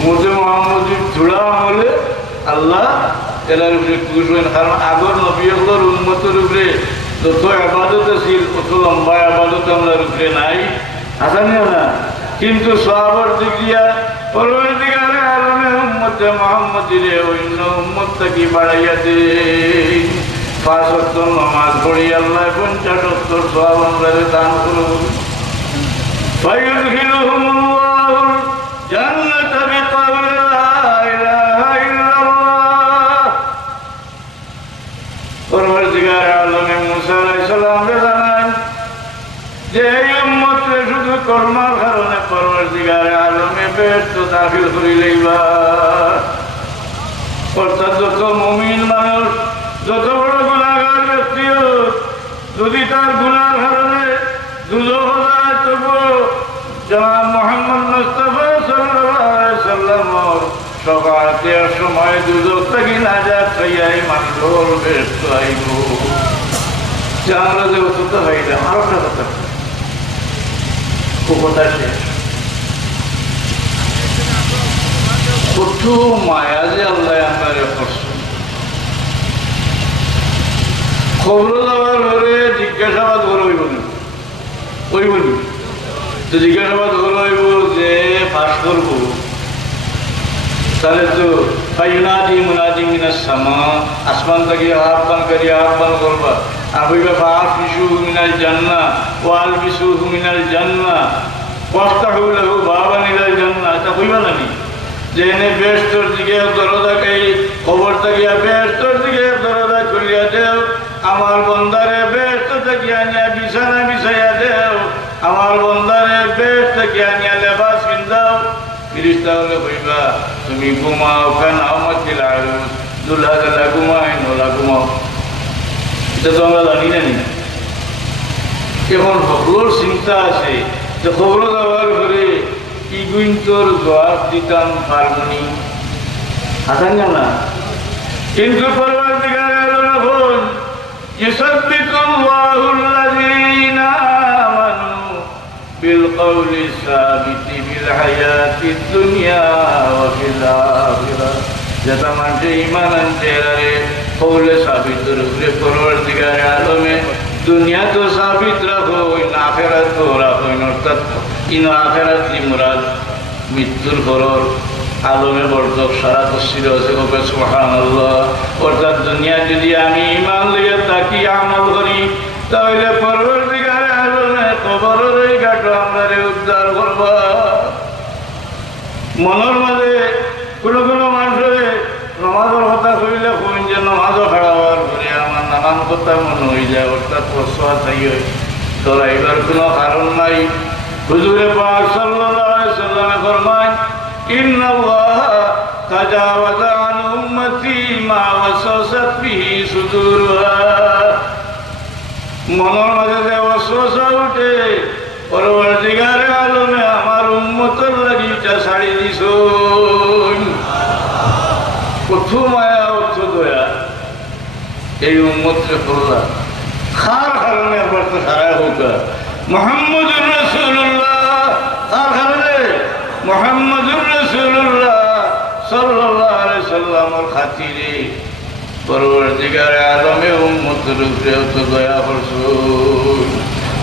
উম্মতে মুহাম্মদীর ধুলা হলে আল্লাহ এলার উপরে খুশ হন। কারণ আগর নবীগুলোর উম্মতের উপরে যত আবাদত ছিল অত লম্বা আবাদত আমরার উপরে নাই, আসানিও না। কিন্তু সওয়াবের দিক দিয়া পরবর্তীকালে আলমে উম্মতে মুহাম্মদীরে অন্য উম্মত থেকে বাড়াইয়া দেন। 5 ওয়াক্ত নামাজ পড়ি আল্লাহ 50 ওয়াক্ত সওয়াব আমরারে দান করুন। ফায়ুদখিলুহুমুল্লাহুল জান্নাতা বিকাউলি লা ইলাহা ইল্লাল্লাহ। পরবর্তীকালে আলমে মুসা আলাইহিস সালাম জানান যে এই উম্মতে শুধু কর্মের কারণে পরবর্তীকালে আলমে বেহেশত দাখিল করিলেইবা। অর্থাৎ যত মুমিন মানুষ, যত বড় গুনাহগার ব্যক্তি হোক, যদি তার গুনার কারণে দুজখ যায় তবুও জনাব মুহাম্মদ মুস্তাফা সাল্লাল্লাহু আলাইহি সাল্লামের শফাআতের সময় দুজখ থেকে নাজাত পাইয়াই মানুষ বেহেশত আইব। আমরা যে অসুস্থ হইলাম আরো একটা কথা, কথা শেষ। কত মায়া যে আল্লাহ আমারে করছেন। খবর দেওয়ার ঘরে জিজ্ঞাসাবাদ করে ওইব নি তো জিজ্ঞাসাবাদ করে হইব যে পাশ করবো, তাহলে তো ফাইনাদি মুনাদি মিনাস সামা, আসমান থেকে আহ্বান করিয়া আহ্বান করবা। আর হইবা ফাফিসুহু মিনাল জান্নাহ ওয়াল বিসুহু মিনাল জান্নাহ ওয়াফতাহু লাহু বাবান ইলাল জান্নাহ। তা হইবা নানি যে এনে বেহেশতের দিকে দরজা, এই খবর থাকিয়া বেহেশতের দিকে দরজা খুলিয়া দেও, আমার বন্দারে বেহেশত থেকে আনিয়া বিছানা বিছাইয়া দেও, আমার বন্দারে বেহেশত থেকে আনিয়া লেবাস কিনদাও। ফিরিস্তা হলে হইবা তুমি ঘুমাও, খানাও মতিল আরুস, দুল্লা গালা ঘুমাই নোলা ঘুমাও। এটা তো আমরা জানি না। এখন সকলের চিন্তা আছে যে খবর দেওয়ার ঘরে ইগুইন্তর জবাব দিতাম পারবনি, আসান না। কিন্তু পরবর্তীকালে আল্লাহ ইউসাব্বিতুল্লাহুল্লাযীনা আমানু বিল কওলি সাবিতি ফিল হায়াতিদ দুনিয়া ওয়া ফিল আখিরাহ। যেটা মানুষ ঈমান আনছে রে কওলে সাবিতের উপরে পরবর্তীকালে আলমে দুনিয়া তো সাবিত রাখো, আখিরাত তো রাখো। অর্থাৎ ইন আখিরাত কি মুরাদ মৃত্যুর পর আলমে বর্ধক সারা তসির আছে কবে সুবহানাল্লাহ। অর্থাৎ দুনিয়া যদি আমি ঈমান লইয়া তাকি আমল করি, তাহলে পরবর্তীকালে আলমে কবরের এই ঘাট আমরারে উদ্ধার করবা। মনের মাঝে কোনো কোনো মানুষের নমাজের কথা কইলে কোন যে নমাজও খাড়া হওয়ার পরে আমার নানান কথা মনে হয়ে যায়, অর্থাৎ প্রশ্বাস চাই হয় তোরা এবার কোনো কারণ নাই। হুজুরে পাক সাল্লাল্লাহু আলাইহি সাল্লামে ফরমায় ইন্নাল্লাহ তাজাওয়াজা আন উম্মতি মা ওয়াসাসাত বিহি সুদুরুহা। মনের মাঝে যে ওয়াসওয়াসা উঠে পরবর্তীকালে আলমে আমার উম্মতের লাগি এটা ছাড়ি দিছুন। কত মায়া কত দয়া এই উম্মতরে করলা। খার কারণে একবার তো সারা হোক মুহাম্মদুর রাসূলুল্লাহ, তার কারণে মুহাম্মদুর রাসূলুল্লাহ সাল্লাল্লাহু আলাইহি সাল্লামের খাতিরে পরবর্তীকালে আলমে উম্মতের উপরে তো দয়া করছুন।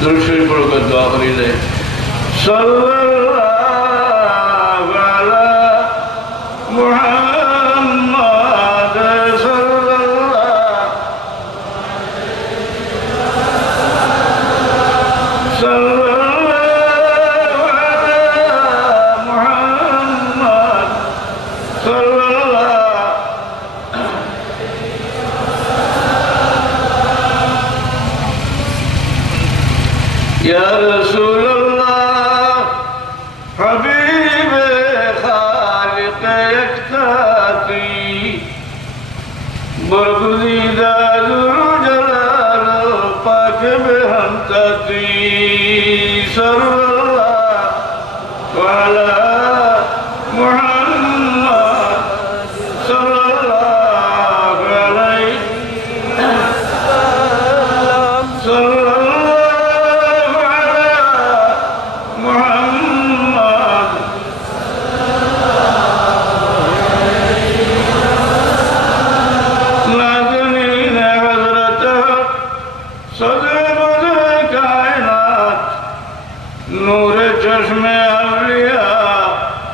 দুরূদ শরীফ পড়ে দোয়া করিলে সাল্লাল্লাহু আলা Muhammad Ya Rasulullah Habib Khaliq Yaktati Barguzida Zul Jalal Pak Behamtati Sallallahu Ala Muhammad Sallallahu Alaihi Sallallahu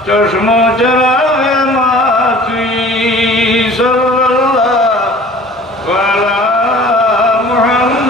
চশমা চালাবে মা তুই সাল্লাল্লাহু আলা মুহাম্মদ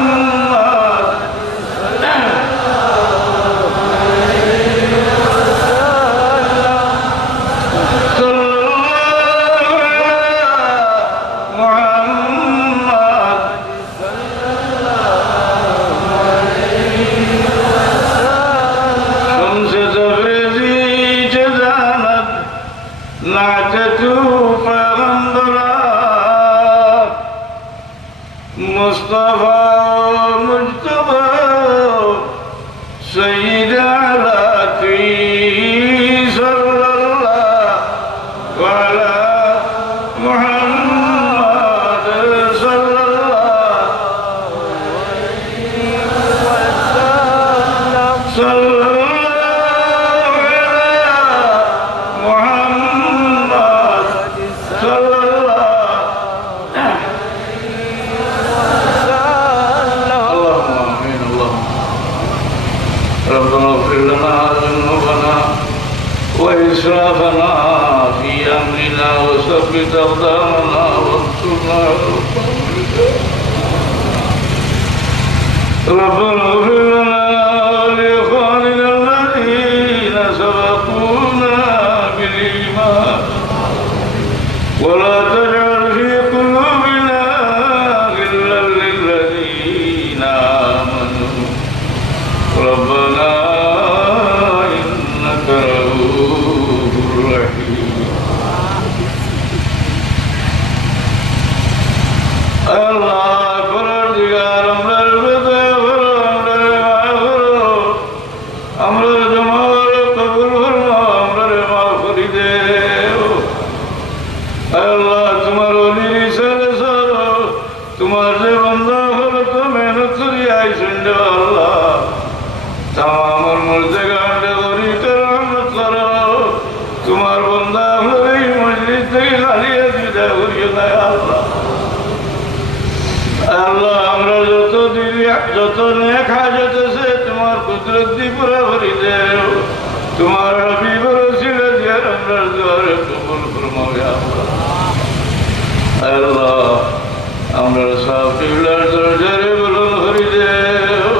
मुस्तफा मुज्तबा सैयद अला तुई सल्लल्लाहु अला मुहम्मद सल्लल्लाहु وإسرافنا في أمرنا وثبت أقدامنا وانصرنا على القوم ربنا اغفر لنا ولإخواننا الذين سبقونا بالإيمان ولا تجعل في قلوبنا غلا للذين آمنوا ربنا যত নেক হাজত আছে তোমার কুদরত দি পুরা ভরি দেও তোমার হাবিবের ওসিলা দিয়ে আমরা দুয়ারে কবুল ফরমাও ইয়া আল্লাহ আমরা সব কিবলার দরজারে বুলন্দ ভরি দেও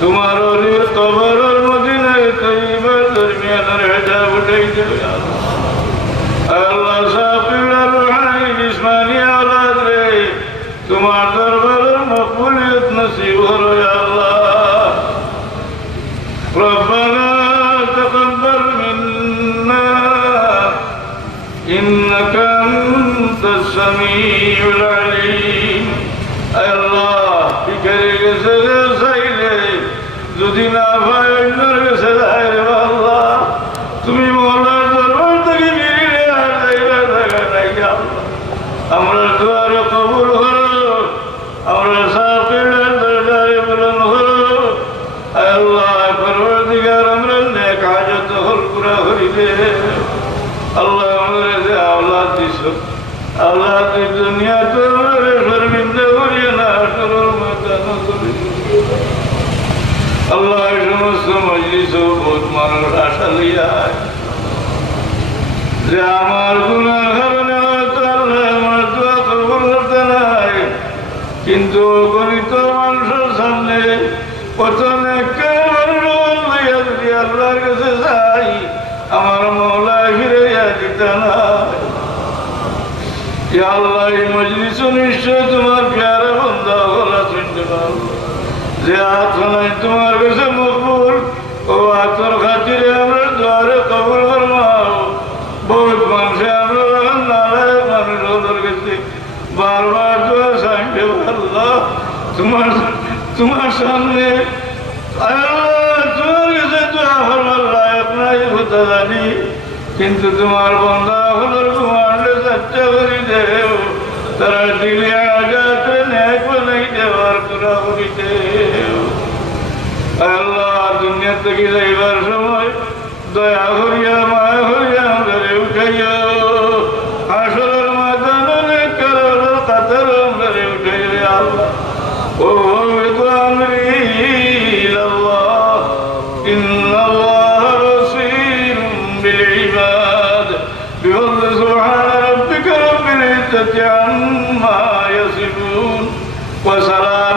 তোমার ওলির কবরের মদিনায় তৈয়বার দরমিয়ানের হিজাব উঠাই দেও ইয়া আল্লাহ সব কিবলার রুহানি জিসমানি আওলাদ রে তোমার দরবারের মকবুলিয়ত নসিব করো ইয়া আল্লাহ রব্বানা তাকাব্বাল মিন্না ইন্নাকা আনতাস সামিউল আলিম আল্লাহ বিকেরে গেছে চাইলে যদি না পাই অন্যের কাছে যায় রে আল্লাহ তুমি মওলার দরবার থেকে বেরিয়ে আর যাইবার জায়গা নাই আল্লাহ আমরা দুয়ার কবুল করো আমরা সাকিলের দরজারে বুলন্দ করো আল্লাহ পরওয়ারদিগার আমরা নেক হাজত হল পুরা করি দে আল্লাহ আমাদের যে আওলাদ দিছো আওলাদ দুনিয়া তো আমাদের শর্মিন্দা করিও না আসরের ময়দানে করি আল্লাহ এই সমস্ত মজলিস বহুত মানুষ আশা লইয়া যে আমার গুনার কারণে হয়তো আল্লাহ আমার দোয়া কবুল করতে নাই কিন্তু গণিত মানুষের সামনে কত নেককার মানুষ লইয়া যদি আল্লাহর কাছে যাই আমার মওলা ফিরাইয়া দিতে নাই ইয়া আল্লাহ এই মজলিস নিশ্চয় তোমার প্যারা বান্দা গলা শুনতে পারো যে আত্মায় তোমার কাছে মকবুল ও আত্মার খাতিরে আমরা দুয়ারে কবুল ফরমাও বহুত মানুষে আমরা নারায়ণ মানুষ ওদের কাছে বারবার দোয়া চাইবে আল্লাহ তোমার সামনে আল্লাহ তোমার কাছে দোয়া ফরমার লায়ক নাই হতে জানি কিন্তু তোমার বন্ধা হলো তোমারলে চেষ্টা করি দেও তারা দিলে আজাতে ন্যাক বানাই দেওয়ার পুরা করি দেও আল্লাহ দুনিয়া থেকে যাইবার সময় দয়া করিয়া মায়া করিয়া আমাদের উঠাইয়া আসলের মাদানে কারোর কাতার আমাদের উঠাইয়া আল্লাহ ও আমরি ইলাল্লাহ ইন্নাল্লাহ বাসীরুম বিল ইবাদ سبحان ربك رب العزة عما يصفون وسلام